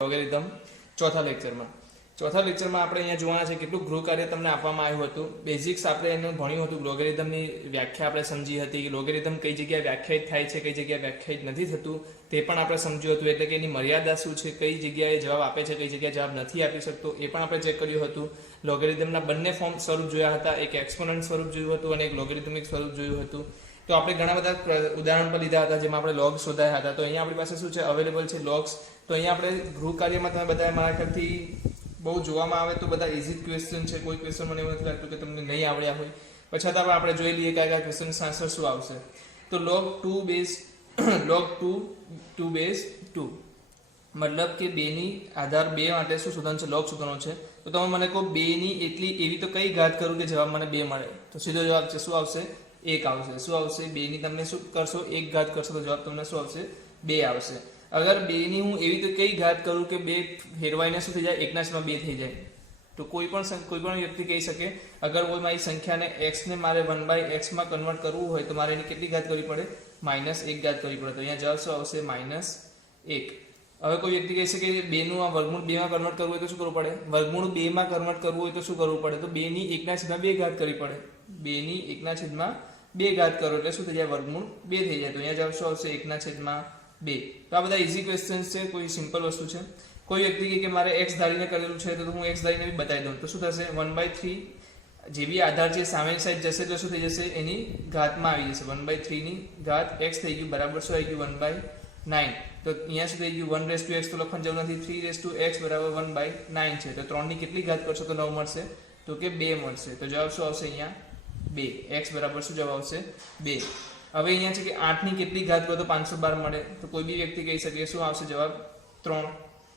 Logarithm ચોથા લેક્ચરમાં આપણે અહીંયા જોવાના છે કેટલું ગૃહ કાર્ય તમને આપવામાં આવ્યું હતું. બેઝિક્સ આપણે એનું ભણ્યું હતું. લોગેરિધમની વ્યાખ્યા આપણે સમજી હતી. લોગેરિધમ કઈ જગ્યાએ વ્યાખ્યાયિત થાય છે, કઈ જગ્યાએ વ્યાખ્યાયિત નથી થતું તે પણ આપણે સમજ્યું હતું. એટલે કે એની મર્યાદા શું છે, કઈ જગ્યાએ જવાબ આપે છે, કઈ જગ્યાએ જવાબ નથી આપી શકતો એ પણ આપણે ચેક કર્યું હતું. લોગેરિધમના બંને ફોર્મ સ્વરૂપ જોયા હતા. એક એક્સપોનન્ટ સ્વરૂપ જોયું હતું અને એક લોગેરિધમિક સ્વરૂપ જોયું હતું. તો આપણે ઘણા બધા ઉદાહરણ પર લીધા હતા જેમાં આપણે લોગ શોધાયા હતા. તો અહીંયા આપણી પાસે શું છે, અવેલેબલ છે લોગ્સ. તો અહીંયા આપણે ગૃહ કાર્યમાં તમે બધા મારા ખ્યાલથી બહુ જોવામાં આવે તો બધા ઇઝી ક્વેશ્ચન છે. કોઈ ક્વેશ્ચન મને એવું નથી લાગતું કે તમને નહીં આવડ્યા હોય. પછી તો આપણે જોઈ લઈએ કયા ક્વેશ્ચન આન્સર શું આવશે. તો log 2 બેઝ log 2 બેઝ 2 મતલબ કે 2 ની આધાર 2 માટે શું શોધવાનું છે, લોગ શોધવાનો છે. તો તમે મને કહો 2 ની એટલી એવી તો કઈ ઘાત કરું કે જવાબ મને 2 મળે. તો સીધો જવાબ છે શું આવશે, 1 આવશે. શું આવશે, 2 ની તમને શું કરશો, 1 ઘાત કરશો તો જવાબ તમને શું આવશે, 2 આવશે. અગર 2 ની હું એવી તો કઈ ઘાત કરું કે 2 ફેરવાઈને શું થઈ જાય, 1/2 થઈ જાય. તો કોઈ પણ વ્યક્તિ કહી શકે અગર કોઈ મારી સંખ્યાને x ને મારે 1/x માં કન્વર્ટ કરવું હોય તો મારે એની કેટલી ઘાત કરવી પડે, -1 ઘાત કરવી પડે. તો અહીંયા જવાબ શું આવશે, -1. હવે કોઈ વ્યક્તિ કહે છે કે 2 નું આ વર્ગમૂળ 2 માં કન્વર્ટ કરવું હોય તો શું કરવું પડે, વર્ગમૂળ 2 માં કન્વર્ટ કરવું હોય તો શું કરવું પડે, તો 2 ની 1/2 ઘાત કરવી પડે. 2 ની 1/2 ઘાત કરો એટલે શું થઈ જાય, વર્ગમૂળ 2 થઈ જાય. તો અહીંયા જવાબ શું આવશે, 1/2. તો આ બધા ઇઝી ક્વેશ્ચન્સ છે, કોઈ સિમ્પલ વસ્તુ છે. કોઈ વ્યક્તિ કહે કે મારે x ધારીને કરેલું છે તો હું x ધારીને બી બતાવી દઉં. તો શું થશે, 1/3 જે બી આધાર છે સામેની સાઈડ જશે એટલે શું થઈ જશે, એની ઘાતમાં આવી જશે. 1/3 ની ઘાત x થઈ ગયું બરાબર શું આવી ગયું, 1/9. તો અહીંયા શું થઈ ગયું, 1x તો લખવાની જરૂર નથી, 3x બરાબર 1/9 છે. તો 3 ની કેટલી ઘાત કરશો તો 9 મળશે, તો કે 2 મળશે. તો જવાબ શું આવશે અહીંયા 2. x બરાબર શું જવાબ આવશે, 2. હવે અહીંયા છે કે 8 ની કેટલી ઘાત કરો તો 512 મળે. તો કોઈ બી વ્યક્તિ કહી શકે શું આવશે જવાબ, 3.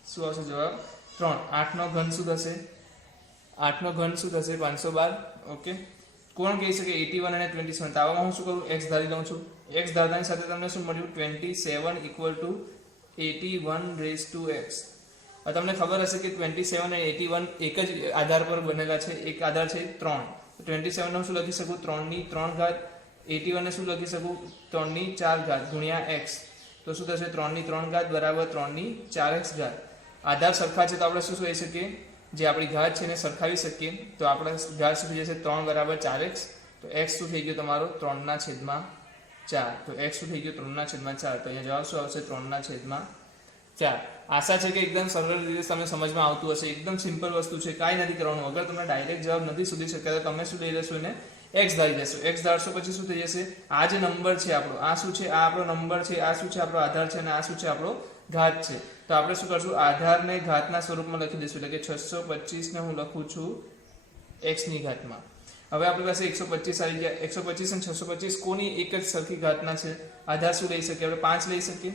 શું આવશે જવાબ, 3. 8 નો ઘન શું થશે, 8 નો ઘન શું થશે, 512. ઓકે. કોણ કહી શકે 81 અને 27. તો આવામાં હું શું કરું, x ધારી લઉં છું. x ધારતાની સાથે તમને શું મળ્યું, 27 = 81/x. હવે તમને ખબર હશે કે 27 અને 81 એક જ આધાર પર બનેલા છે. એક આધાર છે 3. તો 27 નો શું લખી શકું, 3 ની 3 ઘાત. 81 ને શું લખી શકું, 3 ની 4 ઘાત ગુણ્યા x. તો શું થશે, 3 ની 3 ઘાત બરાબર 3 ની 4x ઘાત. આધાર સરખા છે તો આપણે શું કહી શકીએ, જે આપણી ઘાત છે એને સરખાવી શકીએ. તો આપણે ઘાત શું થઈ જશે, 3 બરાબર 4x. તો x શું થઈ ગયો તમારો, 3/4. તો x શું થઈ ગયું, 3/4. તો અહીંયા જવાબ શું આવશે, 3/4. આશા છે કે એકદમ સરળ રીતે તમને સમજમાં આવતું હશે. એકદમ સિમ્પલ વસ્તુ છે, કાંઈ નથી કરવાનું. અગર તમને ડાયરેક્ટ જવાબ નથી શોધી શકતા તો તમે શું લઈ લેશો, એને x ધારી લેશો. x ધારશો પછી શું થઈ જશે, આ જે નંબર છે આપણો, આ શું છે, આ આપણો નંબર છે, આ શું છે, આપણો આધાર છે અને આ શું છે, આપણો ઘાત છે. તો આપણે શું કરશું, આધારને ઘાતના સ્વરૂપમાં લખી દઈશું. એટલે કે 625 ને હું લખું છું x ની ઘાતમાં. હવે આપણી પાસે 125 આવી ગયા. 125 અને 625 કોની એક જ સરખી ઘાતના છે. આધાર શું લઈ શકીએ, આપણે 5 લઈ શકીએ.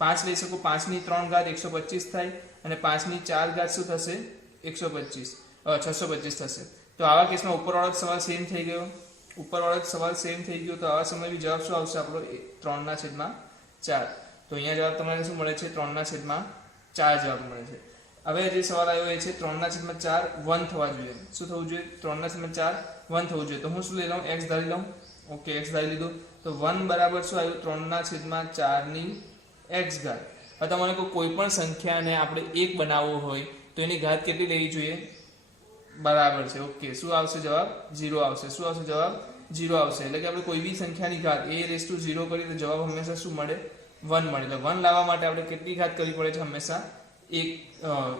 5 લઈ શકું. 5 ની 3 ઘાત 125 થાય અને 5 ની 4 ઘાત શું થશે, 625 થશે. તો આવા કેસમાં ઉપરવાળો સવાલ સેમ થઈ ગયો. તો આવા સમયે જવાબ શું આવશે આપણો, 3/4. તો અહીંયા જવાબ તમને શું મળે છે, 3/4 જવાબ મળે છે. હવે જે સવાલ આવ્યો એ છે 3/4 1 થવા જોઈએ. શું થવું જોઈએ, 3/4 1 થવું જોઈએ. તો હું શું લઈ લઉં, x ધારી લઉં. ઓકે, x ધારી લીધું. તો 1 બરાબર શું આવ્યું, 3/4 ની x ઘાત. હવે તમને કોઈ પણ સંખ્યાને આપણે 1 બનાવવો હોય તો એની ઘાત કેટલી લેવી જોઈએ, બરાબર છે. ઓકે, શું આવશે જવાબ, 0 આવશે. શું આવશે જવાબ, 0 આવશે. એટલે કે આપણે કોઈ બી સંખ્યાની ઘાત a⁻0 કરીએ તો જવાબ હંમેશા શું મળે, 1 મળે. એટલે 1 લાવવા માટે આપણે કેટલી ઘાત કરવી પડે છે, હંમેશા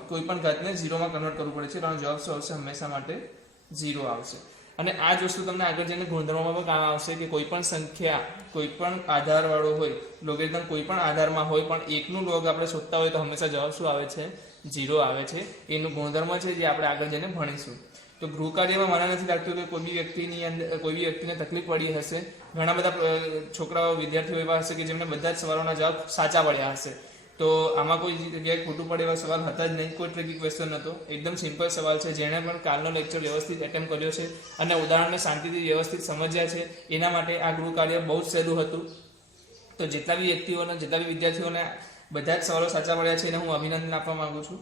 કોઈ પણ ઘાતને 0 માં કન્વર્ટ કરવું પડે છે. એટલે જવાબ શું આવશે, હંમેશા માટે 0 આવશે. અને આ જ વસ્તુ તમને આગળ જઈને ગુણધર્મોમાં પણ કામ આવશે કે કોઈ પણ સંખ્યા કોઈ પણ આધાર વાળો હોય, લોગેરિધમ કોઈ પણ આધારમાં હોય પણ એકનું લોગ આપણે શોધતા હોય તો હંમેશા જવાબ શું આવે છે, 0 આવે છે. એનું ગુણધર્મ છે જે આપણે આગળ જઈને ભણીશું. તો ગૃહ કાર્યમાં મને નથી લાગતું કે કોઈ બી વ્યક્તિને તકલીફ પડી હશે. ઘણા બધા છોકરાઓ વિદ્યાર્થીઓ એવા હશે કે જેમને બધા જ સવાલોના જવાબ સાચા પડ્યા હશે. તો આમાં કોઈ જગ્યાએ ખોટું પડે એવા સવાલ હતા જ નહીં. કોઈ ટ્રિકી ક્વેશ્ચન નહોતો. એકદમ સિમ્પલ સવાલ છે. જેણે પણ કાલનો લેક્ચર વ્યવસ્થિત એટેમ્પ કર્યો છે અને ઉદાહરણને શાંતિથી વ્યવસ્થિત સમજ્યા છે એના માટે આ ગૃહ કાર્ય બહુ જ સહેલું હતું. તો જેટલા બી વિદ્યાર્થીઓને બધા જ સવાલો સાચા પડ્યા છે એને હું અભિનંદન આપવા માંગુ છું.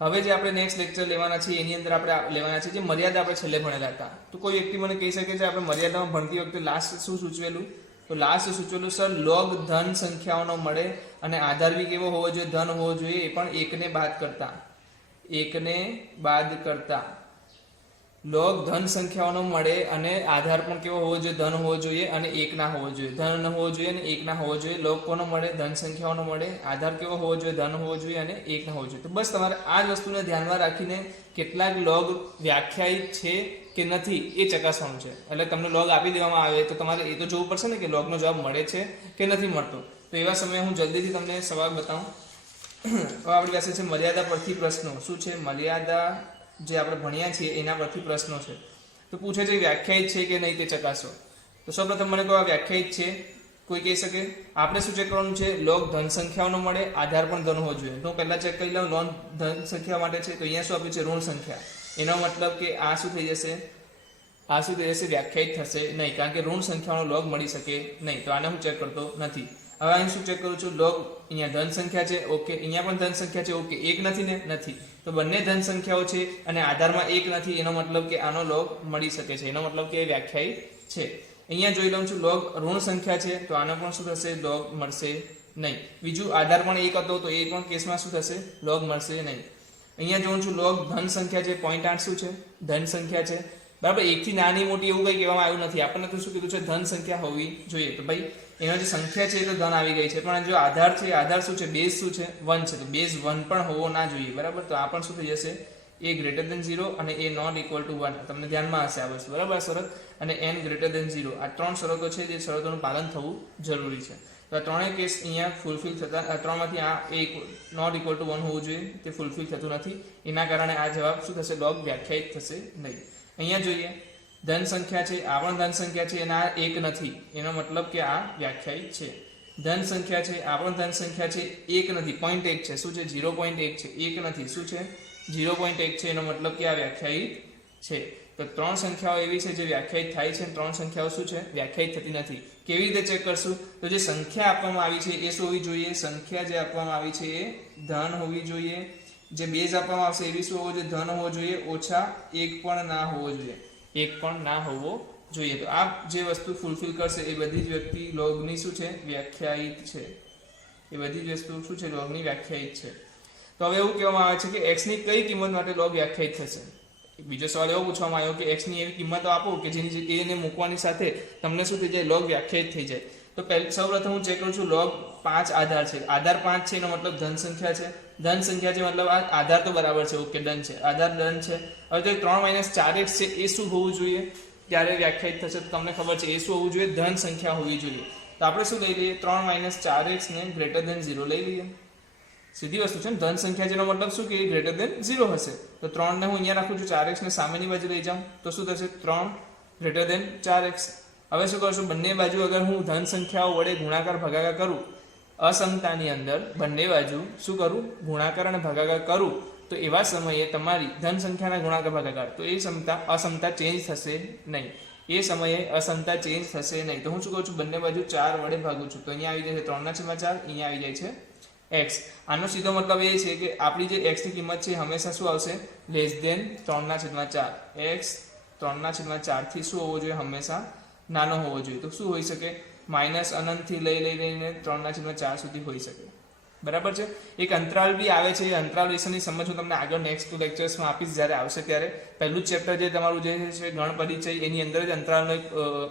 હવે જે આપણે નેક્સ્ટ લેક્ચર લેવાના છે એની અંદર આપણે લેવાના છે જે મર્યાદા આપણે છેલ્લે ભણેલા હતા. તો કોઈ વ્યક્તિ મને કહી શકે છે આપણે મર્યાદામાં ભણતી વખતે લાસ્ટ શું સૂચવેલું, તો લાસ્ટ સૂચવેલું સર લોગ ધન સંખ્યાઓનો મળે અને આધાર બી કેવો હોવો જોઈએ, ધન હોવો જોઈએ, એ પણ એકને બાદ કરતા લોગ ધન સંખ્યાઓનો મળે અને આધાર પણ કેવો હોવો જોઈએ, ધન હોવો જોઈએ અને એક ના હોવો જોઈએ, ધન હોવો જોઈએ અને એક ના હોવો જોઈએ. લોગ કોનો મળે, ધન સંખ્યાઓનો મળે, આધાર કેવો હોવો જોઈએ, ધન હોવો જોઈએ અને એક ના હોવો જોઈએ. તો બસ તમારે આ જ વસ્તુને ધ્યાનમાં રાખીને કેટલાક લોગ વ્યાખ્યાયિત છે કે નથી એ ચકાસવાનું છે. એટલે તમને લોગ આપી દેવામાં આવે તો તમારે એ તો જોવું પડશે ને કે લોગનો જવાબ મળે છે કે નથી મળતો. તો એવા સમયે હું જલ્દીથી તમને સવાલ બતાવું. હવે આપણી પાસે છે મર્યાદા પરથી પ્રશ્નો. શું છે? મર્યાદા જે આપણે ભણ્યા છીએ એના પરથી પ્રશ્નો છે. તો પૂછે છે વ્યાખ્યાયિત છે કે નહીં તે ચકાસો. તો સૌપ્રથમ મને કહો વ્યાખ્યાયિત છે. કોઈ કહી શકે? આપણે શું ચેક કરવાનું છે? લોગ ધન સંખ્યાઓનો મળે, આધાર પણ ધન હોવો જોઈએ. તો હું પહેલા ચેક કરી લઉં લોગ ધન સંખ્યા માટે છે. તો અહીંયા શું આપ્યું છે? ઋણ સંખ્યા. એનો મતલબ કે આ શું થઈ જશે? આ શું થઈ જશે? વ્યાખ્યાયિત થશે નહીં, કારણ કે ઋણ સંખ્યાનો લોગ મળી શકે નહીં. તો આને હું ચેક કરતો નથી. હવે અહીં શું ચેક કરું છું? લોગ અહીંયા ધન સંખ્યા છે, ઓકે. અહીંયા પણ ધન સંખ્યા છે, ઓકે. એક નથી ને? નથી. તો બંને ધન સંખ્યાઓ છે અને આધારમાં એક નથી, એનો મતલબ કે આનો લોગ મળી શકે છે. એનો મતલબ કે વ્યાખ્યાયિત છે. અહીંયા જોઈ લઉં છું લોગ ઋણ સંખ્યા છે, તો આનો પણ શું થશે? લોગ મળશે નહીં. બીજું આધાર પણ એક હતો, તો એ પણ કેસમાં શું થશે? લોગ મળશે નહીં. અહીંયા જોઉં છું લોગ ધન સંખ્યા છે, 0.8 શું છે? ધન સંખ્યા છે, બરાબર. એકથી નાની મોટી એવું કંઈ કહેવામાં આવ્યું નથી. આપણને તો શું કીધું છે? ધન સંખ્યા હોવી જોઈએ. તો ભાઈ એનો જે સંખ્યા છે એ તો ધન આવી ગઈ છે, પણ જો આધાર છે, આધાર શું છે? બેઝ શું છે? 1 છે. તો બેઝ 1 પણ હોવો ના જોઈએ, બરાબર. તો આ પણ શું થઈ જશે? a greater than 0 અને a not equal to 1. તમને ધ્યાનમાં હશે આ વસ્તુ, બરાબર. શરત અને n greater than 0, આ ત્રણ શરતો છે જે શરતોનું પાલન થવું જરૂરી છે. તો આ ત્રણેય કેસ અહીંયા ફૂલફિલ થતા, ત્રણમાંથી આ a not equal to 1 હોવું જોઈએ, તે ફૂલફિલ થતું નથી. એના કારણે આ જવાબ શું થશે? લોગ વ્યાખ્યાયિત થશે નહીં. અહીંયા જોઈએ ધન સંખ્યા છે, આ પણ ધન સંખ્યા છે અને આ એક નથી, એનો મતલબ કે આ વ્યાખ્યાયિત છે. ધન સંખ્યા છે, આ પણ ધન સંખ્યા છે, એક નથી, 0.1 છે. શું છે? 0.1 છે, એક નથી. શું છે? 0.1 છે, એનો મતલબ કે આ વ્યાખ્યાયિત છે. તો ત્રણ સંખ્યાઓ એવી છે જે વ્યાખ્યાયિત થાય છે, ત્રણ સંખ્યાઓ શું છે? વ્યાખ્યાયિત થતી નથી. કેવી રીતે ચેક કરશું? તો જે સંખ્યા આપવામાં આવી છે એ શું હોવી જોઈએ? સંખ્યા જે આપવામાં આવી છે એ ધન હોવી જોઈએ. જે બેઝ આપવામાં આવશે એવી શું હોવો જોઈએ? ધન હોવો જોઈએ. ઓછા એક પણ ના હોવો જોઈએ, એક પણ ના હોવો જોઈએ. તો આ જે વસ્તુ ફૂલફિલ કરશે એ બધી જ વ્યક્તિ લોગની શું છે? વ્યાખ્યાયિત છે. એ બધી જ વસ્તુ શું છે? લોગની વ્યાખ્યાયિત છે. તો હવે એવું કહેવામાં આવે છે કે x ની કઈ કિંમત માટે લોગ વ્યાખ્યાયિત થશે? બીજો સવાલ એવો પૂછવામાં આવ્યો કે x ની એવી કિંમતો આપો કે જેની જગ્યાએ એને મૂકવાની સાથે તમને શું થઈ જાય? લોગ વ્યાખ્યાયિત થઈ જાય. તો સૌપ્રથમ હું ચેક કરું છું લોગ 5 આધાર છે. આધાર 5 છે એનો મતલબ ધન સંખ્યા છે. ધન સંખ્યા છે મતલબ આ આધાર તો બરાબર છે, ઓકે, ડન છે. આધાર ડન છે. હવે જો 3 - 4x છે એ શું હોવું જોઈએ? ત્યારે વ્યાખ્યાયિત થશે તો તમને ખબર છે એ શું હોવું જોઈએ? ધન સંખ્યા હોવી જોઈએ. તો આપણે શું લઈ લઈએ? 3 - 4x ને ગ્રેટર ધેન 0 લઈ લઈએ. સીધી વસ્તુ છે ને. ધન સંખ્યા જેનો મતલબ શું કે ગ્રેટર ધેન 0 હશે. તો 3 ને હું અહીંયા રાખું છું, 4x ને સામેની બાજુ લઈ જાઉં તો શું થશે? 3 ગ્રેટર ધેન 4x. હવે શું કરશું? બંને બાજુ અગર હું ધન સંખ્યાઓ વડે ગુણાકાર ભાગાકાર કરું, અસમતાની અંદર બંને બાજુ શું કરું? ગુણાકાર અને ભાગાકાર કરું, તો એવા સમયે તમારી ધન સંખ્યાના ગુણાકાર ભાગાકાર, તો એ અસમતા ચેન્જ થશે નહીં. એ સમયે અસમતા ચેન્જ થશે નહીં. તો હું શું કરું છું? બંને બાજુ 4 વડે ભાગું છું. તો અહીંયા આવી જાય છે 3/4, અહીંયા આવી જાય છે x. આનો સીધો મતલબ એ છે કે આપણી જે x ની કિંમત છે હંમેશા શું આવશે? Less than 3/4. x 3/4 થી શું હોવો જોઈએ? હંમેશા નાનો હોવો જોઈએ. તો શું હોઈ શકે? માઇનસ અનંતથી લઈને 3/4 સુધી હોઈ શકે, બરાબર છે. એક અંતરાલ બી આવે છે. એ અંતરાલ વિશેની સમજ હું તમને આગળ નેક્સ્ટ લેક્ચર્સમાં આપીશ જ્યારે આવશે ત્યારે. પહેલું જ ચેપ્ટર જે તમારું જે છે ગણ પરિચય, એની અંદર જ અંતરાલનો એક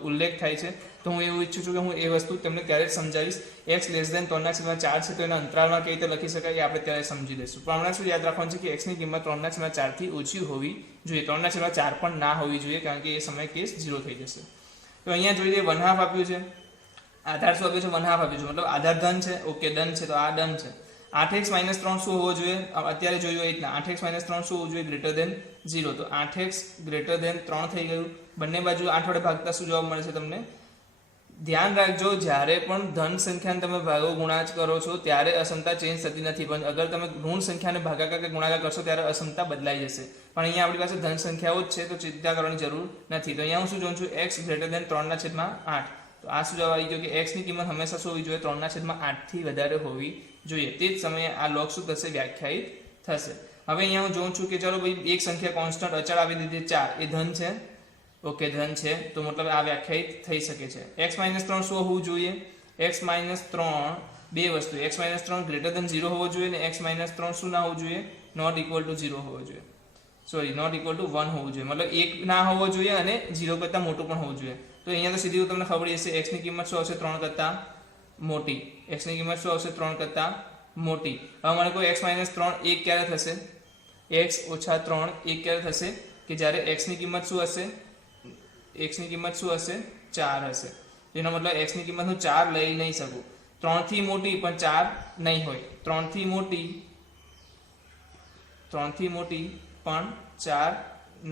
ઉલ્લેખ થાય છે. તો હું એવું ઈચ્છું છું કે હું એ વસ્તુ તમને ત્યારે જ સમજાવીશ. x લેસ ધેન 3/4 છે તો એના અંતરાલમાં કઈ રીતે લખી શકાય એ આપણે ત્યારે સમજી લઈશું. પણ હમણાં શું યાદ રાખવાનું છે કે x ની કિંમત 3/4 થી ઓછી હોવી જોઈએ. 3/4 પણ ના હોવી જોઈએ, કારણ કે એ સમય કેસ 0 થઈ જશે. તો અહીંયા જોઈએ 1/2 આપ્યું છે. આધાર શું આપ્યું છે? 1/2 આપ્યું છે, મતલબ આધાર ધન છે, ઓકે, ડન છે. તો આ ડન છે. 8x - 3 શું હોવો જોઈએ? અત્યારે જોયું એ રીતના 8x - 3 શું હોવું જોઈએ? Greater than 0. તો 8x ગ્રેટર ધેન 3 થઈ ગયું. બંને બાજુ 8 વડે ભાગતા શું જવાબ મળે છે તમને? ધ્યાન રાખજો, જ્યારે પણ ધન સંખ્યાને તમે ભાગો ગુણાકાર કરો છો ત્યારે અસમતા ચેન્જ થતી નથી, પણ અગર તમે ઋણ સંખ્યાને ભાગાકાર કે ગુણાકાર કરશો ત્યારે અસમતા બદલાઈ જશે. પણ અહીંયા આપણી પાસે ધન સંખ્યાઓ જ છે તો ચિંતા કરવાની જરૂર નથી. તો અહીંયા હું શું જોઉં છું? x greater than 3/8. તો આ શું જવાબ આવી ગયો કે x ની કિંમત હંમેશા શું હોવી જોઈએ? 3/8 થી વધારે હોવી જોઈએ. તે જ સમયે આ લોગ શું થશે? વ્યાખ્યાયિત થશે. હવે અહીંયા હું જોઉં છું કે ચાલો ભાઈ એક સંખ્યા કોન્સ્ટન્ટ અચળ આપી દીધી 4, એ ધન છે. ઓકે ધન છે તો મતલબ આ વ્યાખ્યાયિત થઈ શકે છે. x-3 શું હોવું જોઈએ? x-3 બે વસ્તુ, x-3 ગ્રેટર ધેન 0 હોવો જોઈએ ને x-3 શું ના હોવું જોઈએ? નોટ ઇક્વલ ટુ 0 હોવો જોઈએ. સોરી, નોટ ઇક્વલ ટુ 1 હોવું જોઈએ, મતલબ 1 ના હોવો જોઈએ અને 0 કરતા મોટું પણ હોવું જોઈએ. તો અહીંયા તો સીધી તમને ખબર હશે x ની કિંમત શું આવશે? 3 કરતા મોટી. x ની કિંમત શું આવશે? 3 કરતા મોટી. હવે મને કોઈ x-3 1 ક્યારે થશે? x - 3 1 ક્યારે થશે? કે જ્યારે x ની કિંમત શું હશે? x ની કિંમત શું હશે? 4 હશે. એનો મતલબ x ની કિંમત હું 4 લઈ નહીં શકું. 3 થી મોટી પણ 4 નહીં હોય. 3 થી મોટી પણ 4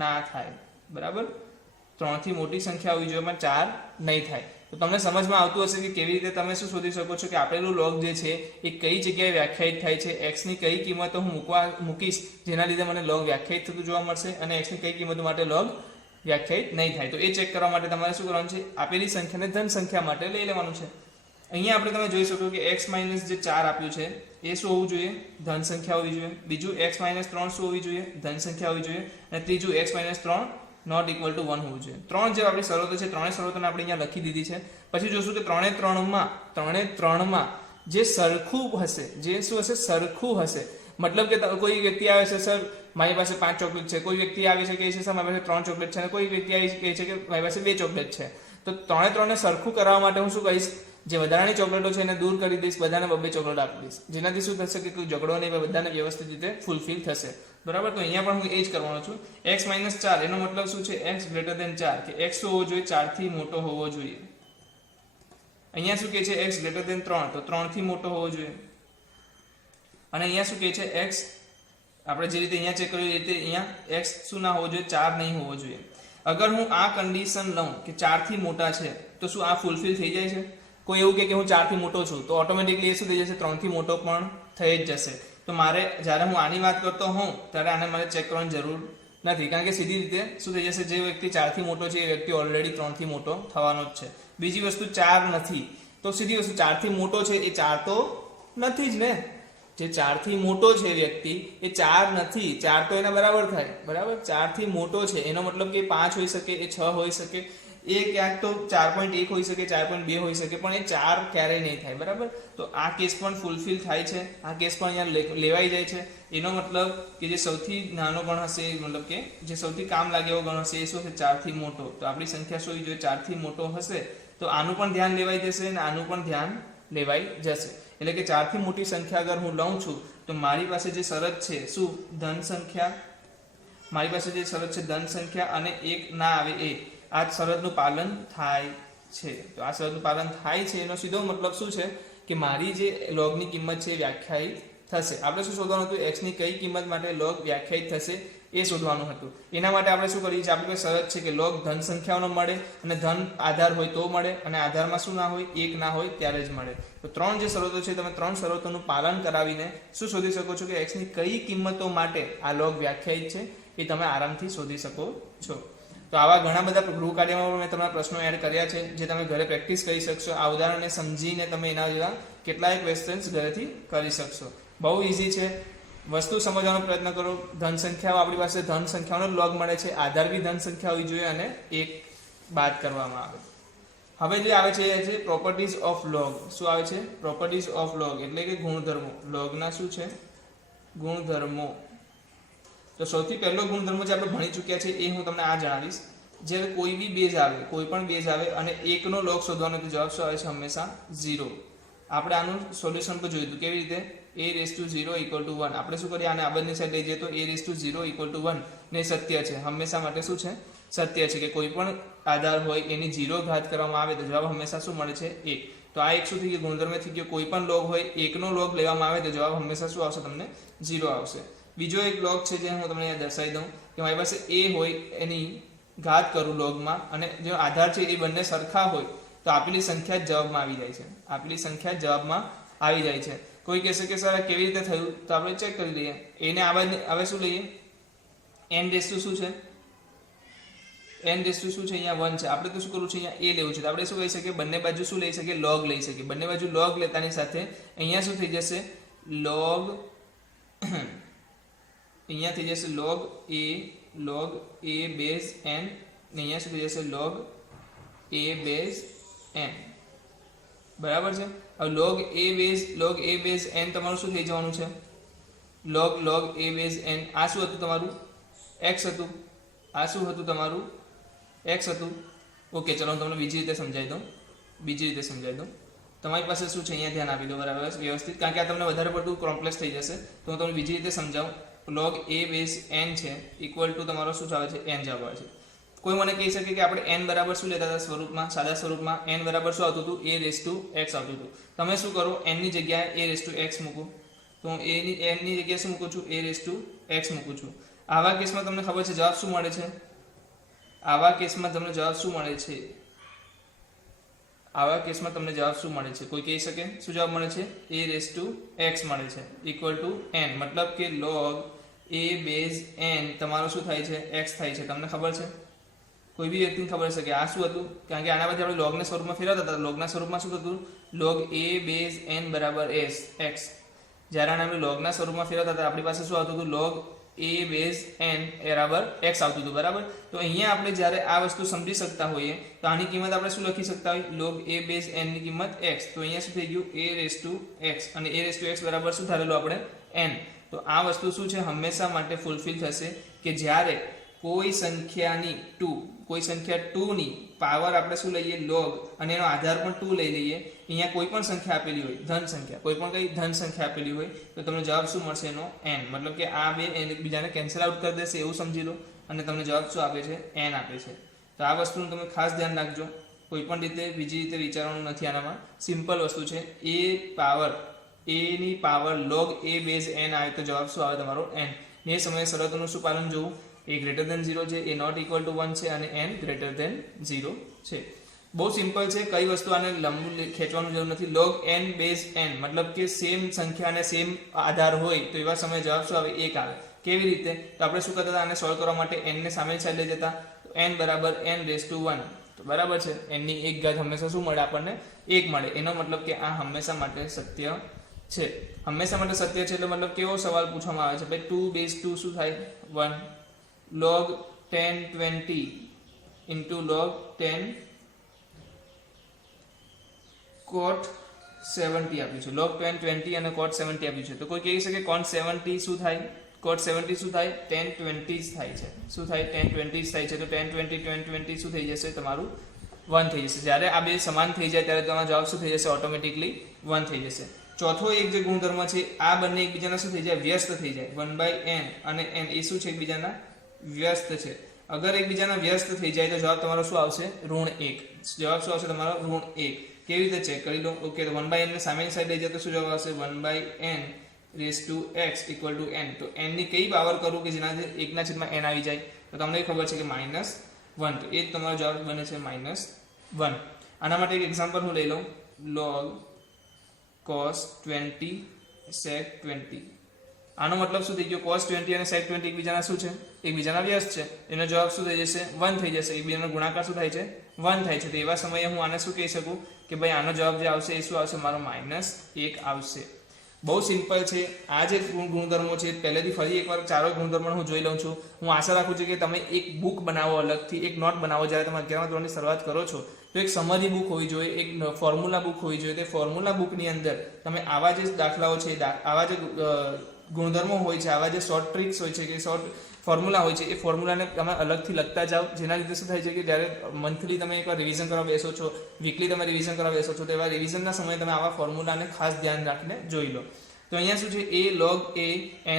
ના થાય, બરાબર? 3 થી મોટી સંખ્યા હોવી જોઈએ પણ 4 નહીં થાય. તો તમને સમજમાં આવતું હશે કે કેવી રીતે તમે શું શોધી શકો છો કે આપેલું લોગ જે છે એ કઈ જગ્યાએ વ્યાખ્યાયિત થાય છે, x ની કઈ કિંમતો હું મૂકીશ જેના લીધે મને લોગ વ્યાખ્યાયિત થતું જોવા મળશે અને x ની કઈ કિંમતો માટે લોગ વ્યાખ્યાયિત નહીં થાય. તો એ ચેક કરવા માટે તમારે શું કરવાનું છે? આપેલી સંખ્યાને ધન સંખ્યા માટે લઈ લેવાનું છે. અહીંયા આપણે તમે જોઈ શકો કે x માઇનસ જે 4 આપ્યું છે એ શું હોવું જોઈએ? ધન સંખ્યા હોવી જોઈએ. બીજું x-3 શું હોવી જોઈએ? ધન સંખ્યા હોવી જોઈએ. અને ત્રીજું x-3 નોટ ઇક્વલ ટુ 1 હોવું જોઈએ. ત્રણ જે આપણી શરતો છે ત્રણેય શરતોને આપણે અહીંયા લખી દીધી છે. પછી જોશું કે ત્રણે ત્રણમાં જે સરખું હશે, જે શું હશે? સરખું હશે. મતલબ કે કોઈ વ્યક્તિ આવે છે, સર મારી પાસે 5 ચોકલેટ છે, કોઈ વ્યક્તિ આવે છે કે છે સર મારી પાસે 3 ચોકલેટ છે, અને કોઈ વ્યક્તિ આવી કહે છે કે મારી પાસે 2 ચોકલેટ છે. તો ત્રણે સરખું કરવા માટે હું શું કહીશ? જે વધારાની ચોકલેટો છે એને દૂર કરી દઈશ, બધાને 2 ચોકલેટ આપી દઈશ, જેનાથી શું થશે કે કોઈ ઝઘડો નહીં, બધાને વ્યવસ્થિત રીતે ફૂલફિલ થશે, બરાબર? તો અહીંયા પણ હું એ જ કરવાનો છું. x-4 એનો મતલબ શું છે? x ગ્રેટર ધેન 4, કે x શું હોવો જોઈએ? 4 થી મોટો હોવો જોઈએ. અહીંયા શું કહે છે? x ગ્રેટર ધેન 3, તો 3 થી મોટો હોવો જોઈએ. અને અહીંયા શું કહે છે? x આપણે જે રીતે અહીંયા ચેક કર્યું એ રીતે અહીંયા x શું ના હોવો જોઈએ? 4 નહીં હોવો જોઈએ. અગર હું આ કન્ડિશન લઉં કે 4 થી મોટા છે તો શું આ ફૂલફિલ થઈ જાય છે? કોઈ એવું કે હું 4 થી મોટો છું તો ઓટોમેટિકલી એ શું થઈ જશે? 3 થી મોટો પણ થઈ જ જશે. તો મારે જ્યારે હું આની વાત કરતો હોઉં ત્યારે આને મારે ચેક કરવાની જરૂર નથી, કારણ કે સીધી રીતે શું થઈ જશે? જે વ્યક્તિ 4 થી મોટો છે એ વ્યક્તિ ઓલરેડી 3 થી મોટો થવાનો જ છે. બીજી વસ્તુ 4 નથી, તો સીધી વસ્તુ 4 થી મોટો છે એ 4 તો નથી જ ને. જે 4 થી મોટો છે વ્યક્તિ એ 4 નથી, 4 તો એના બરાબર થાય, બરાબર? 4 થી મોટો છે એનો મતલબ કે 5 હોઈ શકે, એ 6 હોઈ શકે, એ ક્યાંક તો 4.1 હોઈ શકે, 4.2 હોઈ શકે, પણ એ 4 ક્યારેય નહીં થાય, બરાબર? તો આ કેસ પણ ફૂલફિલ થાય છે, આ કેસ પણ અહીંયા લેવાઈ જાય છે. એનો મતલબ કે જે સૌથી નાનો ગણ હશે, મતલબ કે જે સૌથી કામ લાગે એવો ગણ હશે એ શું છે? 4 થી મોટો. તો આપણી સંખ્યા શું હોવી જોઈએ? 4 થી મોટો હશે તો આનું પણ ધ્યાન લેવાઈ જશે અને આનું પણ ધ્યાન લેવાઈ જશે. એટલે કે 4 થી મોટી સંખ્યા અગર હું લઉં છું તો મારી પાસે જે શરત છે શું? ધન સંખ્યા. મારી પાસે જે શરત છે ધન સંખ્યા અને 1 ના આવે એ, આ શરતનું પાલન થાય છે. તો આ શરતનું પાલન થાય છે એનો સીધો મતલબ શું છે? કે મારી જે લોગની કિંમત છે એ વ્યાખ્યાયિત થશે. આપણે શું શોધવાનું હતું? x ની કઈ કિંમત માટે લોગ વ્યાખ્યાયિત થશે એ શોધવાનું હતું. એના માટે આપણે શું કરીએ છીએ? આપણી પાસે શરત છે કે લોગ ધન સંખ્યાઓનો મળે અને ધન આધાર હોય તો મળે, અને આધારમાં શું ના હોય? 1 ના હોય ત્યારે જ મળે. તો ત્રણ જે શરતો છે તમે ત્રણ શરતોનું પાલન કરાવીને શું શોધી શકો છો? કે x ની કઈ કિંમતો માટે આ લોગ વ્યાખ્યાયિત છે એ તમે આરામથી શોધી શકો છો. તો આવા ઘણા બધા ગૃહ કાર્યમાં મેં તમારા પ્રશ્નો એડ કર્યા છે જે તમે ઘરે પ્રેક્ટિસ કરી શકશો. આ ઉદાહરણને સમજીને તમે એના જેવા કેટલાય ક્વેશ્ચન્સ ઘરેથી કરી શકશો. બહુ ઇઝી છે, વસ્તુ સમજવાનો પ્રયત્ન કરો. ધન સંખ્યાઓ આપણી પાસે ધન સંખ્યાઓનો લોગ મળે છે, આધાર બી ધન સંખ્યા હોવી જોઈએ અને 1 બાદ કરવામાં આવે. હવે જે આવે છે એ છે પ્રોપર્ટીઝ ઓફ લોગ. શું આવે છે? પ્રોપર્ટીઝ ઓફ લોગ એટલે કે ગુણધર્મો. લોગના શું છે? ગુણધર્મો. તો સૌથી પહેલો ગુણધર્મ જે આપણે ભણી ચૂક્યા છે એ હું તમને આ જણાવીશ. જ્યારે કોઈ બી બેઝ આવે, કોઈ પણ બેઝ આવે અને 1 નો લોગ શોધવાનો તો જવાબ શું આવે છે? હંમેશા 0. આપણે આનું સોલ્યુશન પર જોયું હતું કેવી રીતે? a0 = 1. આપણે શું કરીએ? આને આગળની સાઈડ લઈ જઈએ તો a0 = 1 ને સત્ય છે, હંમેશા માટે શું છે? સત્ય છે. કે કોઈ પણ આધાર હોય એની 0 ઘાત કરવામાં આવે તો જવાબ હંમેશા શું મળે છે? 1. તો આ એક શું થઈ ગયું? ગુણધર્મ થઈ ગયો. કોઈ પણ લોગ હોય 1 નો લોગ લેવામાં આવે તો જવાબ હંમેશા શું આવશે? તમને 0 આવશે. બીજો એક લોગ છે જે હું તમને દર્શાવી દઉં કે મારી પાસે a હોય એની ઘાત કરું લોગમાં અને જે આધાર છે એ બંને સરખા હોય તો આપેલી સંખ્યા જ જવાબમાં આવી જાય છે. આપેલી સંખ્યા જ જવાબમાં આવી જાય છે. કોઈ કહેશે કે સર કેવી રીતે થયું? તો આપણે ચેક કરી લઈએ. એને હવે શું લઈએ? n શું છે? n શું છે? અહીંયા 1 છે. આપણે તો શું કરવું છે? અહીંયા a લેવું છે. તો આપણે શું કહી શકીએ? બંને બાજુ શું લઈ શકીએ? લોગ લઈ શકીએ. બંને બાજુ લોગ લેતાની સાથે અહીંયા શું થઈ જશે? લોગ અહીંયા થઈ જશે log a બેઝ n ને અહીંયા શું થઈ જશે log a બેઝ n, બરાબર છે. હવે log a બેઝ n તમારું શું થઈ જવાનું છે, log a બેઝ n. આ શું હતું તમારું, x હતું. આ શું હતું તમારું, x હતું. ઓકે, ચલો હું તમને બીજી રીતે સમજાવી દઉં. તમારી પાસે શું છે અહીંયા ધ્યાન આપી દો બરાબર વ્યવસ્થિત, કારણ કે આ તમને વધારે પડતું કોમ્પ્લેક્સ થઈ જશે, તો હું તમને બીજી રીતે સમજાવું. log a બેઝ n છે ઇક્વલ ટુ તમારો શું આવે છે, n જવાબ આવે છે. કોઈ મને કહી શકે કે આપણે n બરાબર શું લેતા હતા સ્વરૂપમાં, સાદા સ્વરૂપમાં n બરાબર શું આવતું હતું, a રેઝ ટુ x આવતું હતું. તમે શું કરો, n ની જગ્યાએ a રેઝ ટુ x મૂકો, તો હું n ની જગ્યાએ શું મૂકું છું, a રેઝ ટુ x મૂકું છું. આવા કેસમાં તમને ખબર છે જવાબ શું મળે છે, આવા કેસમાં તમને જવાબ શું મળે છે, આવા કેસમાં તમને જવાબ શું મળે છે, કોઈ કહી શકે શું જવાબ મળે છે, a રેઝ ટુ x મળે છે ઇક્વલ ટુ n. મતલબ કે log a બેઝ n તમારો શું થાય છે, x થાય છે. તમને ખબર છે, કોઈ બી વ્યક્તિને ખબર છે કે આ શું હતું, કારણ કે આના પછી આપણે લોગના સ્વરૂપમાં ફેરવતા હતા. લોગના સ્વરૂપમાં શું થતું, log a બેઝ n બરાબર x. જ્યારે આને આપણે લોગના સ્વરૂપમાં ફેરવતા હતા આપણી પાસે શું આવતું હતું, log a બેઝ n બરાબર x આવતું હતું, બરાબર. તો અહીંયા આપણે જ્યારે આ વસ્તુ સમજી શકતા હોઈએ તો આની કિંમત આપણે શું લખી શકતા હોય, log a બેઝ n ની કિંમત x. તો અહીંયા શું થઈ ગયું, a રેઝ ટુ x, અને a રેઝ ટુ x બરાબર શું ધારેલું આપણે, n. તો આ વસ્તુ શું છે, હંમેશા માટે ફૂલફિલ થશે કે જ્યારે કોઈ સંખ્યા 2 ની પાવર આપણે શું લઈએ, log, અને એનો આધાર પણ 2 લઈ લઈએ. અહીંયા કોઈ પણ સંખ્યા આપેલી હોય, ધન સંખ્યા, કોઈ પણ કઈ ધન સંખ્યા આપેલી હોય તો તમને જવાબ શું મળશે, એનો n. મતલબ કે આ બે એકબીજાને કેન્સલ આઉટ કરી દેશે એવું સમજી લો, અને તમને જવાબ શું આપે છે, n આપે છે. તો આ વસ્તુનું તમે ખાસ ધ્યાન રાખજો, કોઈ પણ રીતે બીજી રીતે વિચારવાનું નથી. આનામાં સિમ્પલ વસ્તુ છે, a ની power log a base n આવે તો જવાબ શું આવે તમારો, n. ને એ સમયે શરતોનું શું પાલન જોવું, a ગ્રેટર ધેન 0 છે, a નોટ ઇક્વલ ટુ 1 છે, અને n ગ્રેટર ધેન 0 છે. બહુ સિમ્પલ છે, કઈ વસ્તુ આને લંબુ ખેંચવાનું જરૂર નથી. log n બેઝ n મતલબ કે સેમ સંખ્યા અને સેમ આધાર હોય તો એવા સમયે જવાબ શું આવે, 1 આવે. કેવી રીતે, તો આપણે શું કરતા હતા, આને સોલ્વ કરવા માટે n ને સામેની સાઈડ લઈ જતા, તો n બરાબર n રેઝ ટુ 1. તો બરાબર છે, n ની એક ઘાત હંમેશા શું મળે આપણને, 1 મળે. એનો મતલબ કે આ હંમેશા માટે સત્ય છે. હંમેશા માટે સત્ય છે એટલે મતલબ કેવો સવાલ પૂછવામાં આવે છે, ભાઈ 2 બેઝ 2 શું થાય, 1. log 1020 into log 10 cot 70 આપ્યું છે, log 1020 અને cot 70 આપ્યું છે. તો કોઈ કહી શકે cot 70 શું થાય, cot 70 શું થાય, 1020 જ થાય છે. શું થાય, 1020 જ થાય છે. તો 1020 શું થઈ જશે, તમારું 1 થઈ જશે. જ્યારે આ બે સમાન થઈ જાય ત્યારે તમારો જવાબ શું થઈ જશે, ઓટોમેટિકલી 1 થઈ જશે. ચોથો એક જે ગુણધર્મ છે, આ બંને એકબીજાના શું થઈ જાય, વ્યસ્ત થઈ જાય. 1/n અને n એ શું છે, એકબીજાના વ્યસ્ત છે. અગર એકબીજાના વ્યસ્ત થઈ જાય તો જવાબ તમારો શું આવશે, ઋણ 1. જવાબ શું આવશે તમારો, ઋણ 1. કેવી રીતે ચેક કરી લો, ઓકે. તો 1/n ને સામેની સાઈડ લઈ જાય તો શું જવાબ આવશે, 1/n raise to x equal to n. તો n ની કઈ પાવર કરું કે જેનાથી 1/n આવી જાય, તો તમને ખબર છે કે -1. તો એ જ તમારો જવાબ બને છે -1. આના માટે એક એક્ઝામ્પલ હું લઈ લઉં, log cos 20 sec 20. આનો મતલબ શું થઈ ગયો, cos 20 અને sec 20 એકબીજાના શું છે, એકબીજાના વ્યસ્ત છે. એનો જવાબ શું થઈ જશે, 1 થઈ જશે. એકબીજાનો ગુણાકાર શું થાય છે, 1 થાય છે. તો એવા સમયે હું આને શું કહી શકું કે ભાઈ આનો જવાબ જે આવશે એ શું આવશે, મારો -1 આવશે. બહુ સિમ્પલ છે. આ જે ગુણધર્મો છે પહેલેથી ફરી એકવાર ચારો ગુણધર્મો હું જોઈ લઉં છું. હું આશા રાખું છું કે તમે એક બુક બનાવો, અલગથી એક નોટ બનાવો. જ્યારે તમે 11મા ધોરણની શરૂઆત કરો છો તો એક સમરી બુક હોવી જોઈએ, એક ફોર્મ્યુલા બુક હોવી જોઈએ. તે ફોર્મ્યુલા બુકની અંદર તમે આવા જે દાખલાઓ છે, આવા જે ગુણધર્મો હોય છે, આવા જે શોર્ટ ટ્રિક્સ હોય છે કે શોર્ટ ફોર્મ્યુલા હોય છે, એ ફોર્મ્યુલાને તમે અલગથી લખતા જાઓ. જેના લીધે શું થાય છે કે જ્યારે મંથલી તમે એકવાર રિવિઝન કરવા બેસો છો, વીકલી તમે રિવિઝન કરવા બેસો છો, તો એવા રિવિઝનના સમયે તમે આવા ફોર્મ્યુલાને ખાસ ધ્યાન રાખીને જોઈ લો. તો અહીંયા શું છે, a log a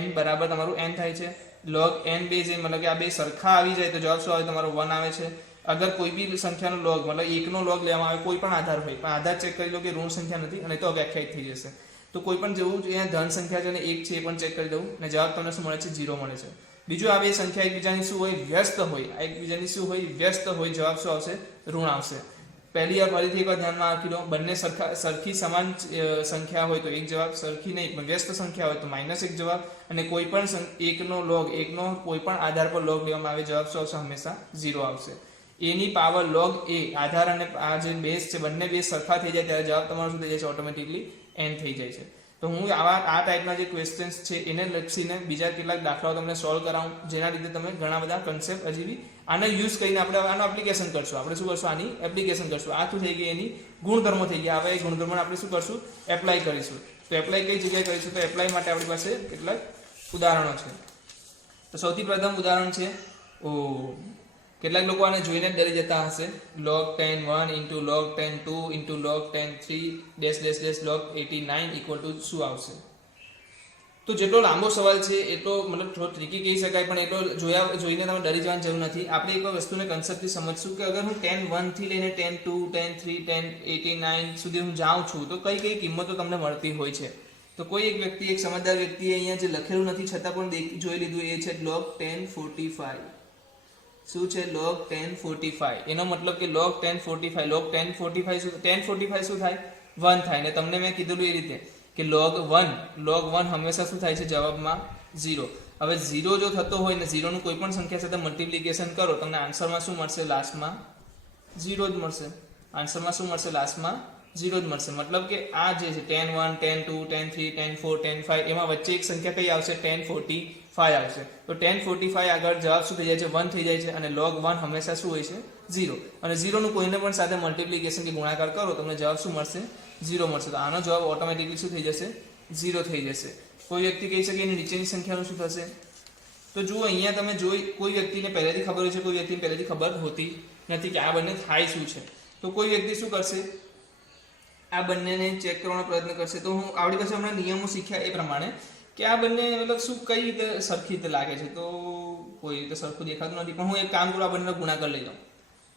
n બરાબર તમારું n થાય છે. log n બેઝ n મતલબ કે આ બે સરખા આવી જાય તો જવાબ શું આવે, તમારો 1 આવે છે. અગર કોઈ બી સંખ્યાનો log મતલબ એકનો log લેવામાં આવે, કોઈ પણ આધાર હોય, પણ આધાર ચેક કરી લો કે ઋણ સંખ્યા નથી અને તો વ્યાખ્યાયિત થઈ જશે. તો કોઈ પણ જેવું અહીંયા ધન સંખ્યા છે અને 1 છે એ પણ ચેક કરી દઉં અને જવાબ તમને શું મળે છે, 0 મળે છે. બીજું આ બે સંખ્યા એકબીજાની શું હોય, વ્યસ્ત હોય. આ એકબીજાની શું હોય, વ્યસ્ત હોય. જવાબ શું આવશે, ઋણ આવશે. પહેલી વાર ફરીથી એકવાર ધ્યાનમાં રાખી લો, બંને સરખી સમાન સંખ્યા હોય તો એક જવાબ, સરખી નહીં પણ વ્યસ્ત સંખ્યા હોય તો -1 જવાબ, અને કોઈ પણ એકનો કોઈ પણ આધાર પર log લેવામાં આવે, જવાબ શું આવશે, હંમેશા 0 આવશે. a ની પાવર log a, આધાર અને આ જે બેઝ છે બંને બેઝ સરખા થઈ જાય ત્યારે જવાબ તમારો શું થઈ જાય છે, ઓટોમેટિકલી n થઈ જાય છે. તો હું આ ટાઈપના જે ક્વેશ્ચન્સ છે એને લક્ષીને બીજા કેટલાક દાખલાઓ તમને સોલ્વ કરાવું, જેના લીધે તમે ઘણા બધા કન્સેપ્ટ હજી બી આને યુઝ કરીને આપણે આનું એપ્લિકેશન કરશું. આપણે શું કરશું? આની એપ્લિકેશન કરશું. આ શું થઈ ગઈ? એની ગુણધર્મો થઈ ગયા. હવે એ ગુણધર્મોને આપણે શું કરશું? એપ્લાય કરીશું. તો એપ્લાય કઈ જગ્યાએ કરીશું? તો એપ્લાય માટે આપણી પાસે કેટલાક ઉદાહરણો છે. તો સૌથી પ્રથમ ઉદાહરણ છે, કેટલાક લોકો આને જોઈને જ ડરી જતા હશે, log 10 1 into log 10 2 into log 10 3 dash dash dash log 89 equal to શું આવશે? તો જેટલો લાંબો સવાલ છે એટલો મતલબ થોડો ટ્રિકી કહી શકાય, પણ એટલો જોઈને તમે ડરી જવાની જરૂર નથી. આપણે એક વસ્તુને કન્સેપ્ટથી સમજશું કે અગર હું 10 1 થી લઈને 10 2 10 3 10 89 સુધી હું જાઉં છું તો કઈ કઈ કિંમતો તમને મળતી હોય છે. તો કોઈ એક વ્યક્તિ, એક સમજદાર વ્યક્તિએ અહીંયા જે લખેલું નથી છતાં પણ જોઈ લીધું, એ છે log 10 45. શું છે? log 10 45. એનો મતલબ કે log 10 45 log 10 45 શું 10 45 શું થાય? 1 થાય. ને તમને મેં કીધું એ રીતે કે log 1 હંમેશા શું થાય છે? જવાબમાં 0. હવે 0 જો થતો હોય ને 0 નું કોઈ પણ સંખ્યા સાથે મલ્ટિપ્લિકેશન કરો, તમને આન્સરમાં શું મળશે? લાસ્ટમાં 0 જ મળશે. આન્સરમાં શું મળશે? લાસ્ટમાં 0 જ મળશે. મતલબ કે આ જે છે 10 1 10 2 10 3 10 4 10 5, એમાં વચ્ચે એક સંખ્યા કઈ આવશે? 10 45 આવશે. તો 10 45 આગળ જવાબ શું થઈ જાય છે? 1 થઈ જાય છે. અને log 1 હંમેશા શું હોય છે? 0. અને 0 નું કોઈને પણ સાથે મલ્ટિપ્લિકેશન કે ગુણાકાર કરો, તમને જવાબ શું મળશે? 0 મળશે. તો આનો જવાબ ઓટોમેટિકલી શું થઈ જશે? 0 થઈ જશે. કોઈ વ્યક્તિ કહી શકે એની નીચેની સંખ્યાનું શું થશે? તો જુઓ, અહીંયા તમે જોઈ, કોઈ વ્યક્તિને પહેલેથી ખબર હોય છે, કોઈ વ્યક્તિને પહેલેથી ખબર હોતી નથી કે આ બંને થાય શું છે. તો કોઈ વ્યક્તિ શું કરશે? આ બંનેને ચેક કરવાનો પ્રયત્ન કરશે. તો હું આપણી પાસે હમણાં નિયમો શીખ્યા એ પ્રમાણે કે આ બંને મતલબ શું કઈ રીતે સરખી રીતે લાગે છે. તો કોઈ રીતે સરખું દેખાતું નથી, પણ હું એક કામ કરું, આ બંનેનો ગુણાકાર લઈ લઉં.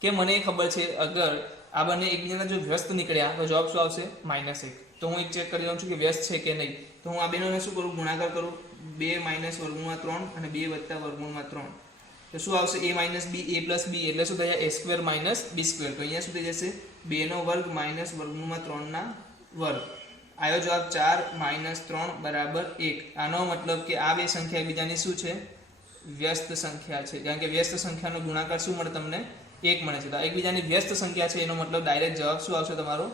કે મને ખબર છે અગર આ બંને એકબીજાના જો વ્યસ્ત નીકળ્યા તો જવાબ શું આવશે? -1. તો હું એક ચેક કરી લઉં છું કે વ્યસ્ત છે કે નહીં. તો હું આ બેનોને શું કરું? ગુણાકાર કરું. 2 - √3 અને 2 + √3. તો શું આવશે? a - b a + b એટલે શું થાય? a² - b². તો અહીંયા શું થઈ જશે? 2 નો વર્ગ - √3 ના વર્ગ. આયો જવાબ 4 - 3 = 1. આનો મતલબ કે આ બે સંખ્યા એકબીજાની શું છે? વ્યસ્ત સંખ્યા છે. કારણ કે વ્યસ્ત સંખ્યાનો ગુણાકાર શું મળે તમને? 1 મળે છે. તો એકબીજાની વ્યસ્ત સંખ્યા છે, એનો મતલબ ડાયરેક્ટ જવાબ શું આવશે તમારો?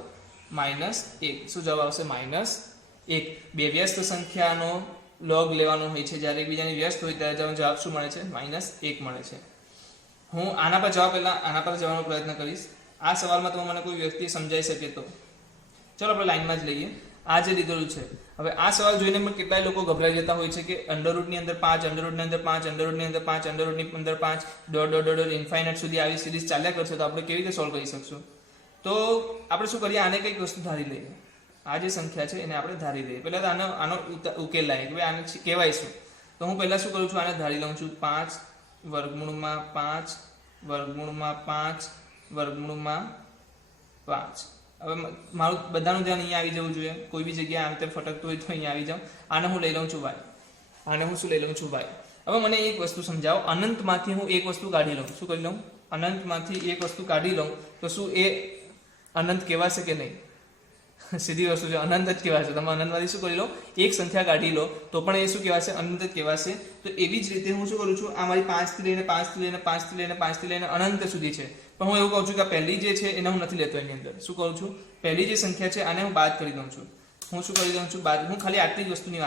-1. શું જવાબ આવશે? -1. બે વ્યસ્ત સંખ્યાનો log લેવાનો હોય છે, જ્યારે એકબીજાની વ્યસ્ત હોય ત્યારે જવાબ શું મળે છે? -1 મળે છે. હું આના પર જવાનો પ્રયત્ન કરીશ. આ સવાલમાં તમે મને કોઈ વ્યક્તિ સમજાઈ શકે તો ચલો આપણે લાઈનમાં જ લઈએ. આ જે લીધેલું છે, હવે આ સવાલ જોઈને પણ કેટલાય લોકો ગભરાઈ જતા હોય છે કે અંડરરૂટની અંદર 5, અંડરરૂટની અંદર 5, અંડરરૂટની અંદર 5, અંડરરૂટની અંદર 5, ડોટ ડોટ ડોટ ઇન્ફાઇનાઇટ સુધી આવી સિરીઝ ચાલ્યા કરશે, તો આપણે કેવી રીતે સોલ્વ કરી શકશું? તો આપણે શું કરીએ? આને કંઈક વસ્તુ ધારી લઈએ. આ જે સંખ્યા છે એને આપણે ધારી લઈએ. પહેલા તો આનો ઉકેલ લાવીએ કે ભાઈ આને કહેવાય શું. તો હું પહેલા શું કરું છું? આને ધારી લઉં છું. 5 વર્ગમૂળમાં 5 વર્ગમૂળમાં 5 વર્ગમૂળમાં 5. હવે મારું બધાનું ધ્યાન અહીંયા આવી જવું જોઈએ. કોઈ બી જગ્યાએ આમ તેમ ફટકતું હોય તો અહીંયા આવી જાઉં. આને હું લઈ લઉં છું y. આને હું શું લઈ લઉં છું? y. હવે મને એક વસ્તુ સમજાવો. અનંતમાંથી હું એક વસ્તુ કાઢી લઉં. શું કરી લઉં? અનંતમાંથી એક વસ્તુ કાઢી લઉં તો શું એ અનંત કહેવાશે કે નહીં? સીધી વસ્તુ છે, અનંત જ કહેવાશે. તમે અનંતમાંથી શું કરી લો? એક સંખ્યા કાઢી લો તો પણ એ શું કહેવાશે? અનંત જ કહેવાશે. તો એવી જ રીતે હું શું કરું છું? આ મારી 5 થી લઈને 5 થી લઈને 5 થી લઈને 5 થી લઈને અનંત સુધી છે. પણ હું એવું કહું છું કે પહેલી જે છે એને હું નથી લેતો એની અંદર. શું કરું છું? પહેલી જે સંખ્યા છે આને હું બાદ કરી દઉં છું. હું શું કરી દઉં છું? બાદ. હું ખાલી આટલી જ વસ્તુની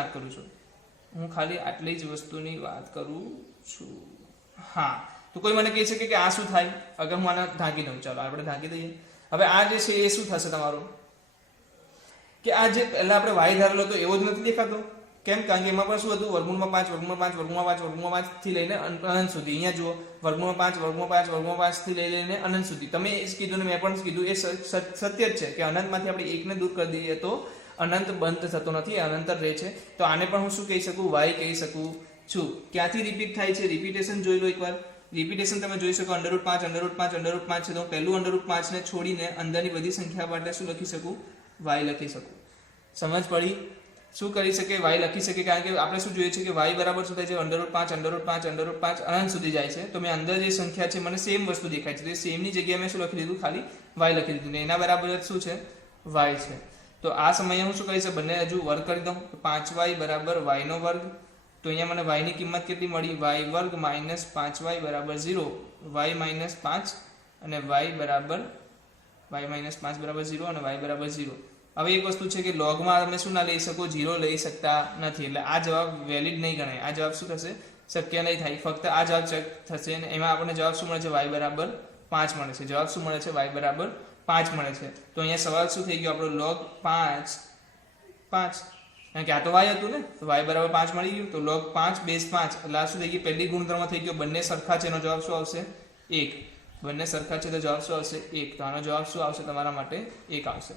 વાત કરું છું. હા, તો કોઈ મને કહી શકે કે આ શું થાય અગર હું આને ઢાંકી દઉં? ચાલો આપણે ઢાંકી દઈએ. હવે આ જે છે એ શું થશે તમારું? કે આ જે પહેલા આપણે y ધારેલો તો એવો જ નથી દેખાતો. કેમ? કારણ કે એમાં પણ શું હતું? વર્ગમૂળમાં 5 વર્ગમૂળમાં 5 વર્ગમૂળમાં 5 વર્ગમૂળમાં 5 થી લઈને અનંત સુધી. અહીંયા જુઓ, વર્ગમૂળમાં 5 વર્ગમૂળમાં 5 વર્ગમૂળમાં 5 થી લઈને અનંત સુધી. તમે એ જ કીધું ને મેં પણ કીધું, એ સત્ય જ છે કે અનંતમાંથી આપણે એકને દૂર કરી દઈએ તો અનંત બંધ થતો નથી, અનંત રહે છે. તો આને પણ હું શું કહી શકું? y કહી શકું છું. ક્યાંથી રિપીટ થાય છે? રિપીટેશન જોઈ લો એકવાર. રિપીટેશન તમે જોઈ શકો. √5 √5 √5 છે. તો હું પહેલું √5 ને છોડીને અંદરની બધી સંખ્યા માટે શું લખી શકું? y લખી શકું. સમજ પડી? શું કરી શકે? y લખી શકે. કારણ કે આપણે શું જોઈએ છે કે y બરાબર શું થાય છે? √5 √5 અનંત સુધી જાય છે. તો મેં અંદર જે સંખ્યા છે મને સેમ વસ્તુ દેખાય છે, તો એ સેમની જગ્યાએ મેં શું લખી દીધું? ખાલી y લખી દીધું. ને એના બરાબર શું છે? y છે. તો આ સમયે હું શું કરીશ? બંને હજુ વર્ગ કરી દઉં. 5y = y નો વર્ગ. તો અહીંયા મને y ની કિંમત કેટલી મળી? y વર્ગ - 5y = 0. y - 5 અને y - 5 = 0 અને y = 0. હવે એક વસ્તુ છે કે લોગમાં તમે શું ના લઈ શકો, 0 લઈ શકતા નથી, એટલે આ જવાબ વેલિડ નહીં ગણાય. આ જવાબ શું થશે, શક્ય નહીં થાય. ફક્ત આ જવાબ ચેક થશે અને એમાં આપણને જવાબ શું મળે છે, y બરાબર 5 મળે છે. જવાબ શું મળે છે, y બરાબર 5 મળે છે. તો અહીંયા સવાલ શું થઈ ગયો આપણો, log 5 કારણ કે આ તો y હતું ને, તો y બરાબર 5 મળી ગયું. તો log 5 બેઝ 5 એટલે આ શું થઈ ગયું, પહેલી ગુણધર્મ થઈ ગયો, બંને સરખા છે, એનો જવાબ શું આવશે, 1. બંને સરખા છે તો જવાબ શું આવશે, 1. તો આનો જવાબ શું આવશે તમારા માટે, 1 આવશે.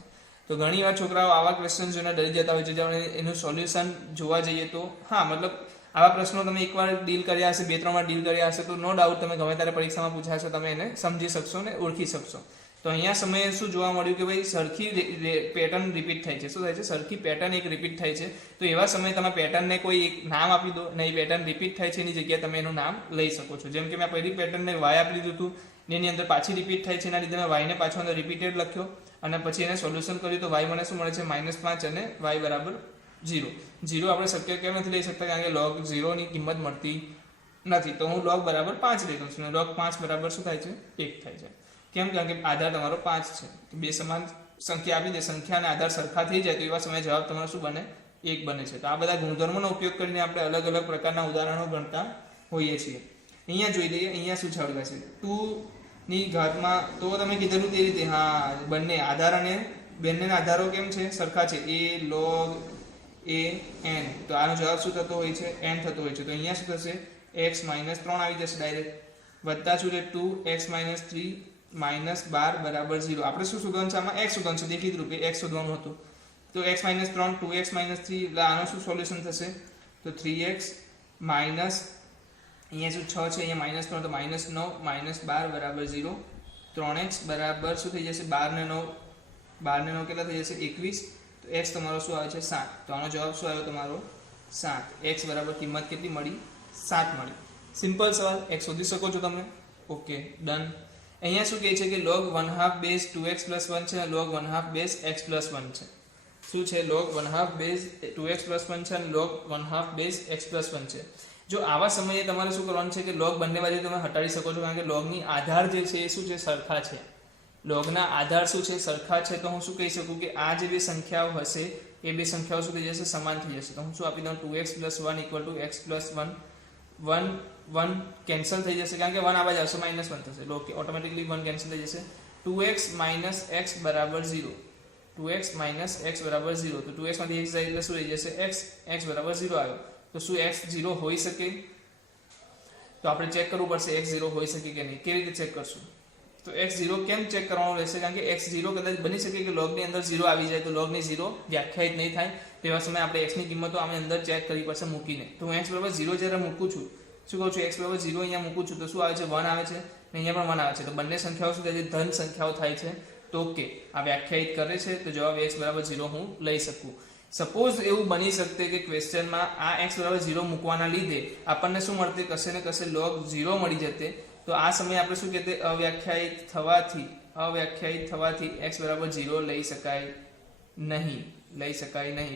તો ઘણી વાર છોકરાઓ આવા ક્વેશ્ચન જોઈને ડરી જતા હોય છે, જ્યારે એનું સોલ્યુશન જોવા જઈએ તો હા, મતલબ આવા પ્રશ્નો તમે એકવાર ડીલ કર્યા હશે, 2-3 વાર ડીલ કર્યા હશે, તો નો ડાઉટ તમે ગમે ત્યારે પરીક્ષામાં પૂછાશો, તમે એને સમજી શકશો ને ઓળખી શકશો. તો અહીંયા સમયે શું જોવા મળ્યું કે ભાઈ સરખી પેટર્ન રિપીટ થાય છે. શું થાય છે, સરખી પેટર્ન એક રિપીટ થાય છે. તો એવા સમયે તમે પેટર્નને કોઈ એક નામ આપી દો અને એ પેટર્ન રિપીટ થાય છે, એની જગ્યાએ તમે એનું નામ લઈ શકો છો. જેમ કે મેં પહેલી પેટર્નને y આપી દીધું હતું, એની અંદર પાછી રિપીટ થાય છે, એના લીધે મેં y ને પાછો અંદર રિપીટેડ લખ્યો અને પછી એને સોલ્યુશન કર્યું તો y મને શું મળે છે, -5 અને y બરાબર 0. 0 આપણે શક્ય કેમ નથી લઈ શકતા, કારણ કે log 0 ની કિંમત મળતી નથી. તો હું log બરાબર 5 લઈ લઉં છું અને log 5 બરાબર શું થાય છે, 1 થાય છે. કેમ, કારણ કે આધાર તમારો 5 છે. તો બે સમાન સંખ્યા આપી દે, સંખ્યા અને આધાર સરખા થઈ જાય તો એવા સમયે જવાબ તમારો શું બને, 1 બને છે. તો આ બધા ગુણધર્મોનો ઉપયોગ કરીને આપણે અલગ અલગ પ્રકારના ઉદાહરણો ગણતા હોઈએ છીએ. અહીંયા જોઈ લઈએ, અહીંયા શું છે આપણી પાસે 2 ની ઘાતમાં, તો તમે કીધેલું તે રીતે હા, બંને આધાર અને બંનેના આધારો કેમ છે, સરખા છે, a log a n. તો આનો જવાબ શું થતો હોય છે, n થતો હોય છે. તો અહીંયા શું થશે, x - 3 આવી જશે ડાયરેક્ટ, વત્તા શું છે 2x - 3 -12 બરાબર 0. આપણે શું શોધવાનું છે આમાં, x શોધવાનું છે, દેખીત રૂપે x શોધવાનું હતું. તો x - 3 2x - 3 એટલે આનો શું સોલ્યુશન થશે, તો 3x માઇનસ અહીંયા શું 6 છે, અહીંયા -3 તો -9 -12 બરાબર 0. 3x બરાબર શું થઈ જશે, 12 ને 9 કેટલા થઈ જશે, 21. તો x તમારો શું આવે છે, 7. તો આનો જવાબ શું આવ્યો તમારો, 7. x બરાબર કિંમત કેટલી મળી, 7 મળી. સિમ્પલ સવાલ, x શોધી શકો છો તમે. Okay, done. અહીંયા શું કહે છે કે log 1/2 બેઝ 2x + 1 છે અને log 1/2 બેઝ x + 1 છે. શું છે, log 1/2 બેઝ 2x + 1 છે અને log 1/2 બેઝ x + 1 છે. જો આવા સમયે તમારે શું કરવાનું છે કે log બંને બાજુ તમે હટાડી શકો છો, કારણ કે logની આધાર જે છે એ શું છે, સરખા છે. logના આધાર શું છે, સરખા છે. તો હું શું કહી શકું કે આ જે બે સંખ્યાઓ હશે એ બે સંખ્યાઓ શું થઈ જશે, સમાન થઈ જશે. તો હું શું આપી દઉં, 2x + 1 = x + 1. 1 કેન્સલ થઈ જશે, કારણ કે 1 આવા જ આવશે, -1 થશે, ઓકે, ઓટોમેટિકલી 1 કેન્સલ થઈ જશે. 2x - x બરાબર 0. 2x - x બરાબર 0. તો 2x માંથી x જાય એટલે શું થઈ જશે, x બરાબર 0 આવ્યો. તો શું x 0 હોઈ શકે, તો આપણે ચેક કરવું પડશે x 0 હોઈ શકે કે નહીં. કેવી રીતે ચેક કરશું, તો x 0 કેમ ચેક કરવાનું રહેશે, કારણ કે x 0 કદાચ બની શકે કે log ની અંદર 0 આવી જાય, તો log ની 0 વ્યાખ્યાયિત નહીં થાય. તેવા સમયે આપણે x ની કિંમતો આની અંદર ચેક કરવી પડશે મૂકીને. તો હું x બરાબર 0 જ્યારે મૂકું છું, શું કહું છું, x બરાબર 0 અહીંયા મૂકું છું તો શું આવે છે, 1 આવે છે અને અહીંયા પણ 1 આવે છે. તો બંને સંખ્યાઓ શું થાય છે, ધન સંખ્યાઓ થાય છે. તો ઓકે, આ વ્યાખ્યાયિત કરે છે, તો જવાબ x બરાબર 0 હું લઈ શકું. સપોઝ એવું બની શકતે કે ક્વેશ્ચનમાં આ x બરાબર 0 મૂકવાના લીધે આપણને શું મળતે, કશે ને કશે log 0 મળી જતે. તો આ સમયે આપણે શું કહેતે, અવ્યાખ્યાયિત થવાથી x બરાબર 0 લઈ શકાય નહીં.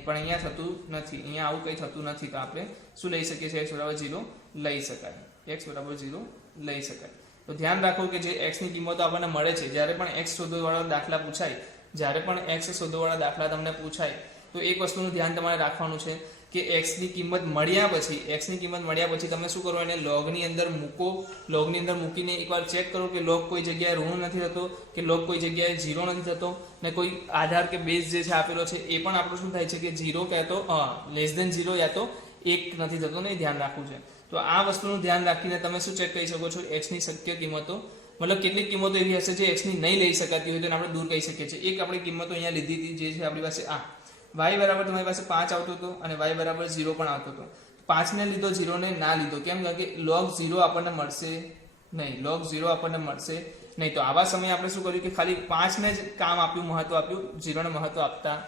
પણ અહીંયા થતું નથી, અહીંયા આવું કંઈ થતું નથી. તો આપણે શું લઈ શકીએ છીએ, x બરાબર 0 લઈ શકાય. x બરાબર 0 લઈ શકાય. તો ધ્યાન રાખો કે જે x ની કિંમતો આપણને મળે છે, જ્યારે પણ x શોધવાવાળા દાખલા તમને પૂછાય, તો એક વસ્તુનું ધ્યાન તમારે રાખવાનું છે કે x ની કિંમત મળ્યા પછી તમે શું કરો, એને log ની અંદર મૂકો. log ની અંદર મૂકીને એકવાર ચેક કરો કે log કોઈ જગ્યાએ ઋણ નથી થતો કે log કોઈ જગ્યાએ 0 નથી થતો, ને કોઈ આધાર કે બેઝ જે છે આપેલો છે એ પણ આપણું શું થાય છે કે 0 કાં તો <0 યા તો 1 નથી થતો ને, એ ધ્યાન રાખવું છે. તો આ વસ્તુનું ધ્યાન રાખીને તમે શું ચેક કરી શકો છો, x ની શક્ય કિંમતો, મતલબ કેટલીક કિંમતો એવી હશે જે x ની નહીં લઈ શકાતી હોય તો એને આપણે દૂર કરી શકીએ છીએ. એક આપણે કિંમતો અહીંયા લીધી હતી, જે છે આપણી પાસે આ y બરાબર તમારી પાસે 5 આવતો હતો અને y બરાબર 0 પણ આવતો હતો. 5 ને લીધો, 0 ને ના લીધો. કેમ, કારણ કે log 0 આપણને મળશે નહીં. તો આવા સમયે આપણે શું કર્યું કે ખાલી 5 ને જ કામ આપ્યું, મહત્વ આપ્યું, 0 ને મહત્વ આપતા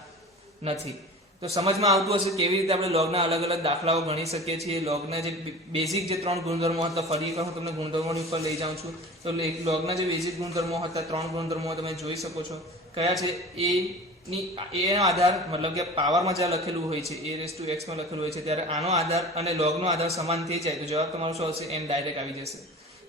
નથી. તો સમજમાં આવતું હશે કેવી રીતે આપણે logના અલગ અલગ દાખલાઓ ગણી શકીએ છીએ. logના જે બેઝિક જે 3 ગુણધર્મો હતા, ફરી એકવાર હું તમને ગુણધર્મોની ઉપર લઈ જાઉં છું. તો logના જે બેઝિક ગુણધર્મો હતા, 3 ગુણધર્મો તમે જોઈ શકો છો. કયા છે, a નો આધાર, મતલબ કે પાવરમાં જ્યાં લખેલું હોય છે, a⁻x માં લખેલું હોય છે, ત્યારે આનો આધાર અને logનો આધાર સમાન થઈ જાય તો જવાબ તમારો શું આવશે, n ડાયરેક્ટ આવી જશે.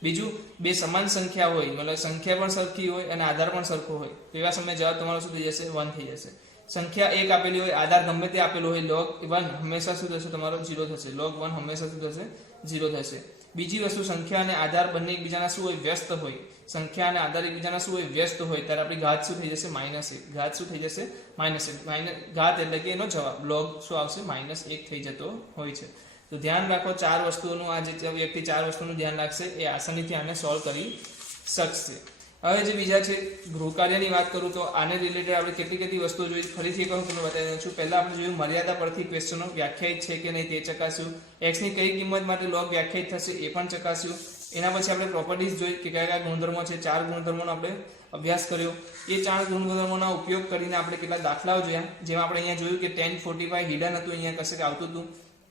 બીજું, બે સમાન સંખ્યા હોય, મતલબ સંખ્યા પણ સરખી હોય અને આધાર પણ સરખો હોય, તો એવા સમયે જવાબ તમારો શું થઈ જશે, 1 થઈ જશે. સંખ્યા 1 આપેલી હોય, આધાર ગમે તે આપેલો હોય, log 1 હંમેશા શું થશે? તમારો 0 થશે. log 1 હંમેશા શું થશે? 0 થશે. બીજી વસ્તુ, સંખ્યા અને આધાર બંને એકબીજાના શું હોય? વ્યસ્ત હોય. સંખ્યા અને આધાર એકબીજાના શું હોય? વ્યસ્ત હોય. ત્યારે આપણી ઘાત શું થઈ જશે? -1. ઘાત શું થઈ જશે? -1. ઘાત એટલે કે એનો જવાબ log શું આવશે? -1 થઈ જતો હોય છે. તો ધ્યાન રાખો, 4 વસ્તુઓનું આ જે વ્યક્તિ 4 વસ્તુનું ધ્યાન રાખશે એ આસાનીથી આને સોલ્વ કરી શકશે. હવે જે બીજા છે ગૃહકાર્યની વાત કરું તો આને રિલેટેડ આપણે કેટલી વસ્તુઓ જોઈ, ફરીથી એક વખત તમને બતાવી દઉં છું. પહેલા આપણે જોયું મર્યાદા પરથી ક્વેશ્ચનો વ્યાખ્યાયિત છે કે નહીં તે ચકાસ્યું. x ની કઈ કિંમત માટે log વ્યાખ્યાયિત થશે એ પણ ચકાસ્યું. એના પછી આપણે પ્રોપર્ટીઝ જોઈ કે કયા કયા ગુણધર્મો છે. 4 ગુણધર્મોનો આપણે અભ્યાસ કર્યો. એ 4 ગુણધર્મોના ઉપયોગ કરીને આપણે કેટલા દાખલાઓ જોયા, જેમાં આપણે અહીંયા જોયું કે 1045 હિડન હતું, અહીંયા કશે આવતું હતું,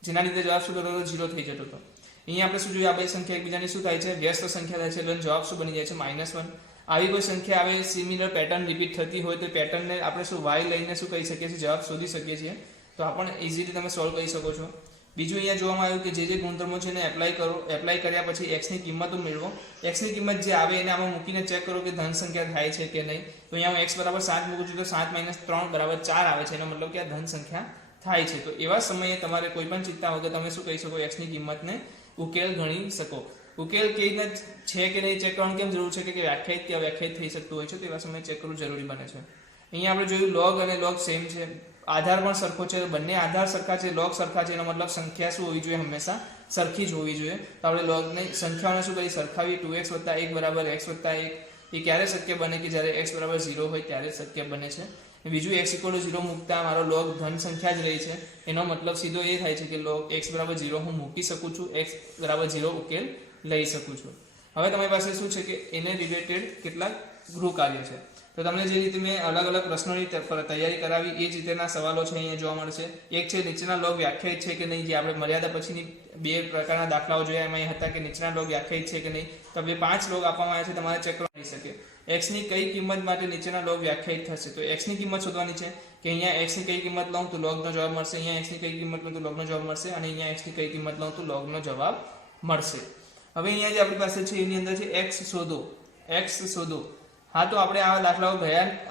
જેના લીધે જવાબ શું થતો હતો? 0 થઈ જતો હતો. અહીંયા આપણે શું જોયું? આ બે સંખ્યા એકબીજાની શું થાય છે? વ્યસ્ત સંખ્યા થાય છે, એટલે જવાબ શું બની જાય છે? -1. આવી કોઈ સંખ્યા આવે, સિમિલર પેટર્ન રિપીટ થતી હોય તો પેટર્નને આપણે શું y લઈને શું કહી શકીએ છીએ? જવાબ શોધી શકીએ છીએ. તો આ પણ ઇઝીલી તમે સોલ્વ કરી શકો છો. બીજું અહીંયા જોવામાં આવ્યું કે જે ગુણધર્મો છે એને એપ્લાય કરો. એપ્લાય કર્યા પછી x ની કિંમતો મેળવો. x ની કિંમત જે આવે એને આમાં મૂકીને ચેક કરો કે ધન સંખ્યા થાય છે કે નહીં. તો અહીંયા હું x બરાબર 7 મૂકું છું તો 7 - 3 બરાબર 4 આવે છે. એનો મતલબ કે આ ધન સંખ્યા થાય છે. તો એવા સમયે તમારે કોઈ પણ ચિંતા વગર તમે શું કહી શકો? x ની કિંમતને ઉકેલ ગણી શકો. ઉકેલ કઈ રીતના છે કે નહીં ચેક કરવાનું કેમ જરૂર છે કે વ્યાખ્યાયિત કે અવ્યાખ્યાયિત થઈ શકતું હોય છે, તો એવા સમયે ચેક કરવું જરૂરી બને છે. અહીંયા આપણે જોયું log અને log સેમ છે, આધાર પણ સરખો છે, બંને આધાર સરખા છે, log સરખા છે. એનો મતલબ સંખ્યા શું હોવી જોઈએ? હંમેશા સરખી જ હોવી જોઈએ. તો આપણે log ની સંખ્યાઓને શું કરી સરખાવી? 2x + 1 બરાબર x + 1. એ ક્યારે શક્ય બને? કે જ્યારે x બરાબર 0 હોય ત્યારે શક્ય બને છે. બીજું x = 0 મૂકતા મારો log ધન સંખ્યા જ રહી છે. એનો મતલબ સીધો એ થાય છે કે log x બરાબર 0 હું મૂકી શકું છું, x બરાબર 0 ઉકેલ લઈ શકું છું. હવે તમારી પાસે શું છે કે એને રિલેટેડ કેટલાક ગૃહ કાર્ય છે. તો તમને જે રીતે મેં અલગ અલગ પ્રશ્નોની તૈયારી કરાવી એ જ રીતેના સવાલો છે અહીંયા જોવા મળશે. એક છે નીચેના log વ્યાખ્યાયિત છે કે નહીં, જે આપણે મર્યાદા પછીની 2 પ્રકારના દાખલાઓ જોયા. એમાં હતા કે નીચેના log વ્યાખ્યાયિત છે કે નહીં. તો આપણે 5 log આપવામાં આવ્યા છે, તમારે ચેક કરી શકે. x ની કઈ કિંમત માટે નીચેના log વ્યાખ્યાયિત થશે? તો x ની કિંમત શોધવાની છે કે અહીંયા x ની કઈ કિંમત લઉં તો log નો જવાબ મળશે, અહીંયા x ની કઈ કિંમત લઉં તો log નો જવાબ મળશે, અને અહીંયા x ની કઈ કિંમત લઉં તો log નો જવાબ મળશે. હવે અહીંયા જે આપણી પાસે છે એની અંદર છે x શોધો. હા, તો આપણે આ દાખલાઓ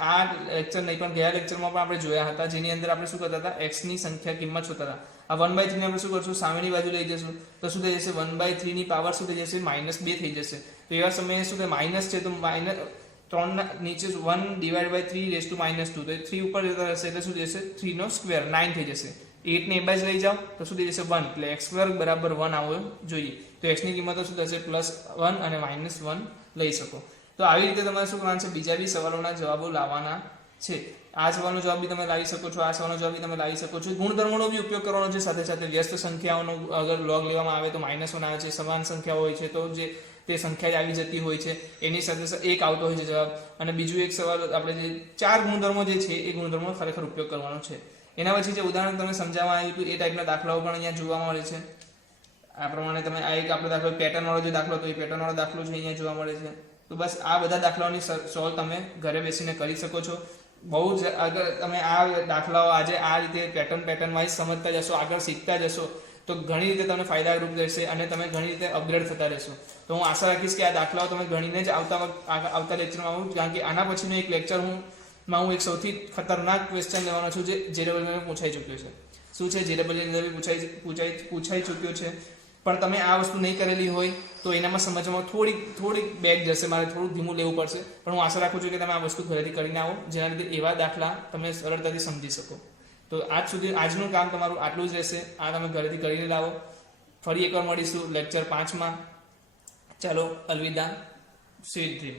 આ લેક્ચર નહીં પણ ગયા લેક્ચરમાં પણ આપણે જોયા હતા, જેની અંદર આપણે શું કરતા હતા? x ની સંખ્યા કિંમત શોધતા હતા. આ 1/3 ને આપણે શું કરશું? સામેની બાજુ લઈ જશું તો શું થઈ જશે? 1/3 ની પાવર શું થઈ જશે? -2 થઈ જશે. તો એવા સમયે શું કે માઇનસ છે તો -3 ના નીચે 1/3 ⁻², તો 3 ઉપર જતા રહેશે એટલે શું જશે? 3 નો સ્ક્વેર 9 થઈ જશે. 8 ને એ બાજુ લઈ જાઓ તો શું થઈ જશે? 1. એટલે x² બરાબર 1 આવવો જોઈએ. તો x ની કિંમતો શું થશે? +1 અને -1 લઈ શકો. તો આવી રીતે તમારે શું કરવાનું છે? બીજા બી સવાલોના જવાબો લાવવાના છે. આ સવાલનો જવાબ બી તમે લાવી શકો છો, આ સવાલનો જવાબ બી તમે લાવી શકો છો. ગુણધર્મોનો બી ઉપયોગ કરવાનો છે સાથે સાથે. વ્યસ્ત સંખ્યાઓનો અગર log લેવામાં આવે તો -1 આવે છે, સમાન સંખ્યા હોય છે તો જે તે સંખ્યા આવી જતી હોય છે એની સાથે 1 આવતો હોય છે જવાબ. અને બીજું એક સવાલ આપણે જે 4 ગુણધર્મો જે છે એ ગુણધર્મોનો ખરેખર ઉપયોગ કરવાનો છે. એના પછી જે ઉદાહરણ તમે સમજાવવા આવ્યું હતું એ ટાઈપના દાખલાઓ પણ અહીંયા જોવા મળે છે. આ પ્રમાણે તમે આ એક આપણો દાખલો પેટર્ન વાળો જે દાખલો હતો એ પેટર્ન વાળો દાખલો છે અહીંયા જોવા મળે છે. તો બસ આ બધા દાખલાઓની સોલ્વ તમે ઘરે બેસીને કરી શકો છો. બહુ જ અગર તમે આ દાખલાઓ આજે આ રીતે પેટર્ન વાઇઝ સમજતા જશો, આગળ શીખતા જશો તો ઘણી રીતે તમને ફાયદારૂપ રહેશે અને તમે ઘણી રીતે અપગ્રેડ થતા રહેશો. તો હું આશા રાખીશ કે આ દાખલાઓ તમે ગણીને જ આવતા લેક્ચરમાં આવું, કારણ કે આના પછીનો એક લેક્ચર હું એક સૌથી ખતરનાક ક્વેશ્ચન લેવાનો છું જે JEE પૂછાઈ ચૂક્યો છે. શું છે? JEE ની અંદર પૂછાઈ ચૂક્યો છે, પણ તમે આ વસ્તુ નહીં કરેલી હોય તો એનામાં સમજવામાં થોડીક બેક જશે, મારે થોડું ધીમું લેવું પડશે. પણ હું આશા રાખું છું કે તમે આ વસ્તુ ઘરેથી કરીને આવો, જેના લીધે એવા દાખલા તમે સરળતાથી સમજી શકો. તો આજનું કામ તમારું આટલું જ રહેશે. આ તમે ઘરેથી કરીને લાવો. ફરી એકવાર મળીશું લેક્ચર 5માં. ચાલો, અલવિદા, સ્વીટ ડ્રીમ.